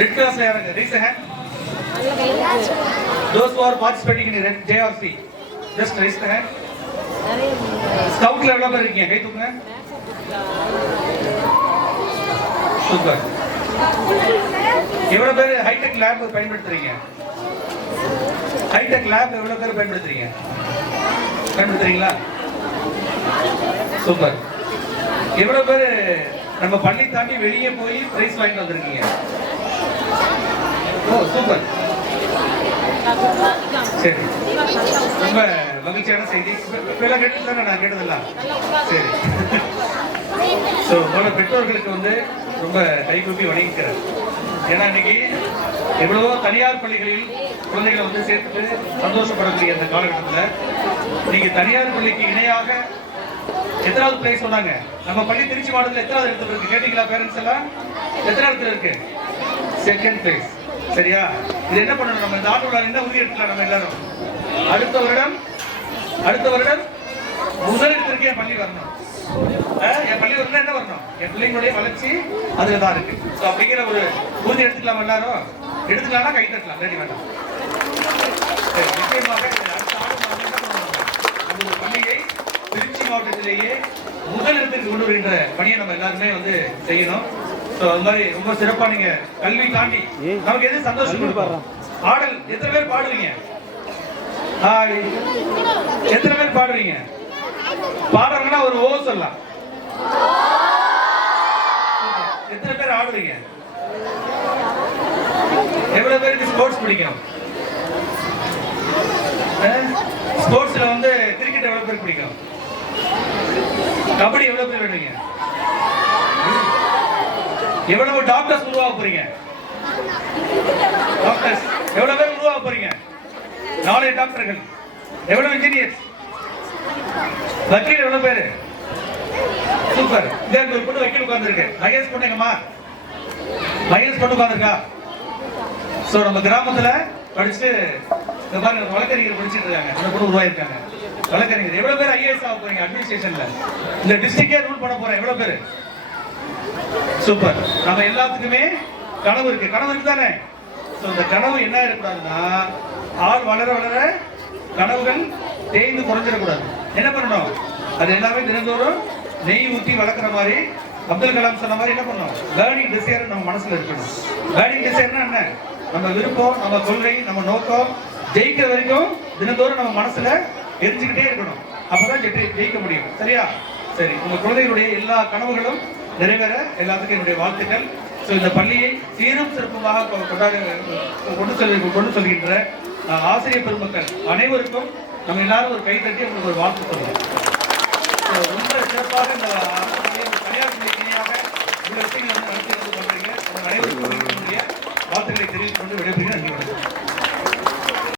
Red கிளாஸ்ல யாருங்க? Raise hand those who are participating in red JRC just raise the hand. ஸ்கவுட்ல எவ்வளவு பேர் இருக்கீங்க. கை தூக்குங்க. சூப்பர் எவ்வளவு பேர் ஹைடெக் லேப் பயன்படுத்துறீங்க? ஹைடெக் லேப் எவ்வளவு பேர் பயன்படுத்துறீங்க? பயன்படுத்துறீங்களா? சூப்பர் எவ்வளவு பேர் நம்ம பள்ளி தாண்டி வெளியே போய் பிரைஸ் வாங்கிட்டு வந்திருக்கீங்க? Oh super. சரி. ரொம்ப மகிழ்ச்சியான செய்தி. இப்பெல்லாம் கேட்டு நான் கேட்டதில்ல சரி. ஸோ போல பெற்றோர்களுக்கு வந்து ரொம்ப கைகூப்பி வணங்கிக்கிறேன். ஏன்னா இன்னைக்கு எவ்வளவோ தனியார் பள்ளிகளில் குழந்தைகளை வந்து சேர்த்துட்டு சந்தோஷப்படக்கூடிய அந்த காலகட்டத்தில் இன்னைக்கு தனியார் பள்ளிக்கு இணையாக எத்தனாவது பிளேஸ் சொன்னாங்க? நம்ம பள்ளி திருச்சி மாவட்டத்தில் எத்தனாவது இடத்துல இருக்கு? கேட்டீங்களா பேரண்ட்ஸ் எல்லாம்? எத்தனை இடத்துல இருக்கு? செகண்ட் பிளேஸ் சரியா? இது என்ன பண்ணணும்? நம்ம இந்த ஆண்டு என்ன உறுதி எடுக்கலாம் நம்ம எல்லாரும். அடுத்த வருடம் அடுத்த வருடம் முதல் இடத்திற்கு என் பள்ளி வரணும். என் பள்ளி வரணும் என்ன வரணும்? என் பிள்ளைங்களுடைய வளர்ச்சி அதுல தான் இருக்கு. ஸோ அப்படிங்கிற ஒரு உறுதி எடுத்துக்கலாம் எல்லாரும். எடுத்துக்கலாம்னா கை தட்டலாம். ரெடி வேண்டாம் நிச்சயமாக என்ன பண்ணணும்? பள்ளியை திருச்சி மாவட்டத்திலேயே முதல் இடத்திற்கு கொண்டு வருகின்ற பணியை நம்ம எல்லாருமே வந்து செய்யணும். ஸோ அது மாதிரி ரொம்ப சிறப்பா நீங்க கல்வி தாண்டி நமக்கு எது சந்தோஷம் ஆடல் எத்தனை பேர் பாடுவீங்க? எத்தனை பேர் பாடுவீங்க? பாடுறவங்கன்னா ஒரு ஓ சொல்லலாம். எத்தனை பேர் ஆடுவீங்க? எவ்வளவு பேருக்கு ஸ்போர்ட்ஸ் பிடிக்கும்? ஸ்போர்ட்ஸ்ல வந்து கிரிக்கெட் எவ்வளவு பேர் பிடிக்கும்? கபடி எவ்வளவு பேர் விடுவீங்க எவ்வளவு டாக்டர்ஸ் உருவாக போறீங்க? டாக்டர்ஸ் எவ்வளவு பேர் உருவாக போறீங்க? நாளை டாக்டர்கள் எவ்வளவு இன்ஜினியர்ஸ் வக்கீல் எவ்வளவு பேரு? சூப்பர் இந்த ஒரு பொண்ணு வக்கீல் உட்கார்ந்துருக்கு. ஐஎஸ் பொண்ணுங்கம்மா ஐஎஸ் பொண்ணு உட்கார்ந்துருக்கா? சோ நம்ம கிராமத்துல படிச்சு இந்த பாருங்க வழக்கறிஞர் படிச்சுட்டு இருக்காங்க. அந்த பொண்ணு உருவாயிருக்காங்க வழக்கறிஞர். எவ்வளவு பேர் ஐஏஎஸ் ஆக போறீங்க அட்மினிஸ்ட்ரேஷன்ல இந்த டிஸ்ட்ரிக்டே ரூல் பண்ண போறேன். எவ்வளவு பேர்? சூப்பர். நம்ம எல்லாத்துக்குமே கனவு இருக்கு. கனவு இருக்கு தானே ஸோ இந்த கனவு என்ன இருக்கக்கூடாதுன்னா ஆள் வளர வளர கனவுகள் தேய்ந்து குறைஞ்சிடக்கூடாது என்ன பண்ணணும்? அது எல்லாமே தினந்தோறும் நெய் ஊற்றி வளர்க்குற மாதிரி அப்துல் கலாம் சொன்ன மாதிரி என்ன பண்ணணும்? லேர்னிங் டிசைர் நம்ம மனசுல இருக்கணும். லேர்னிங் டிசைர்னா என்ன? நம்ம விருப்பம் நம்ம கொள்கை நம்ம நோக்கம் ஜெயிக்கிற வரைக்கும் தினந்தோறும் நம்ம மனசுல எரிஞ்சுக்கிட்டே இருக்கணும். அப்பதான் ஜெயிக்க முடியும். சரியா? சரி உங்க குழந்தைகளுடைய எல்லா கனவுகளும் நிறைவேற எல்லாத்துக்கும் என்னுடைய வாழ்த்துக்கள். ஸோ இந்த பள்ளியை சீரும் சிறப்புமாக கொ- கொண்டாட கொண்டு செல் கொண்டு செல்கின்ற ஆசிரியர் பெருமக்கள் அனைவருக்கும் நம்ம எல்லாரும் ஒரு கை தட்டி உங்களுக்கு ஒரு வாழ்த்து சொல்லுவோம். ரொம்ப சிறப்பாக இந்த தனியார் இணையாக இவ்வளவு விஷயங்களை வந்து நடத்தி வந்து பண்ணுறீங்க அனைவருக்கும் வாழ்த்துக்களை தெரிவித்துக் கொண்டு விடைபெறுகிறேன்.